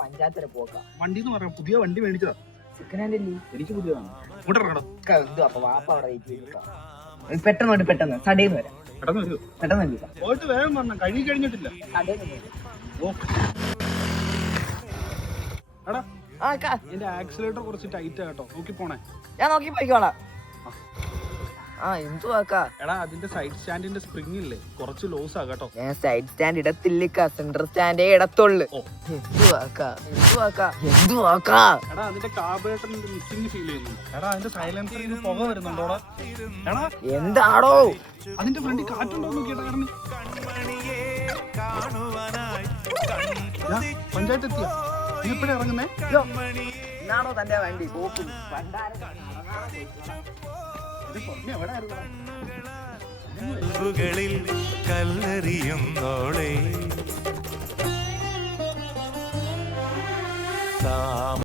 പഞ്ചായത്തിലെ പോക്കാം. വണ്ടി എന്ന് പറയാം, പുതിയ വണ്ടി മേടിച്ചതാ. സെക്കൻഡ് ഹാൻഡ് അല്ലേ? എനിക്ക് പുതിയതാണ്. അപ്പൊ വാപ്പ അവിടെ വെയിറ്റ് ചെയ്തിരിക്കാം. പെട്ടെന്ന് സടേന്ന് വരാം. പെട്ടെന്ന് പോയിട്ട് വേഗം വരണം, കഴിഞ്ഞിട്ടില്ല. എടാ എന്റെ ആക്സിലേറ്റർ കുറച്ച് ടൈറ്റ് ആട്ടോ, നോക്കി പോണേ. ഞാൻ നോക്കി പോയിക്കോളാം. എന്തുവാക്കാ? എടാ അതിന്റെ സൈഡ് സ്റ്റാൻഡിന്റെ സ്പ്രിംഗ് ഇല്ലേ, കുറച്ച് ലോസ് ആകാട്ടോ. ഞാൻ സൈഡ് സ്റ്റാൻഡ് ഇടത്തില്ലിക്ക, സെന്റർ സ്റ്റാൻഡേ ഇടത്തുള്ളു. എന്തുവാക്കാ? എടാ അതിന്റെ കാർബറേറ്ററിന്റെ മിസ്സിംഗ് ഫീൽ ചെയ്യുന്നുണ്ട്. എടാ അതിന്റെ സൈലൻസറിൽ പുക വരുന്നുണ്ടോടാ? എടാ എന്താടോ അതിന്റെ ഫ്രണ്ടിൽ കാറ്റുണ്ടോ നോക്കിയിട്ടാ കാരണം പഞ്ചായത്ത് എത്തിയ നീ എപ്പോഴാ ഇറങ്ങുന്നേ? എന്നാണോ തന്റെ വണ്ടി പോക്കും? കല്ലെറിയുന്നോളെ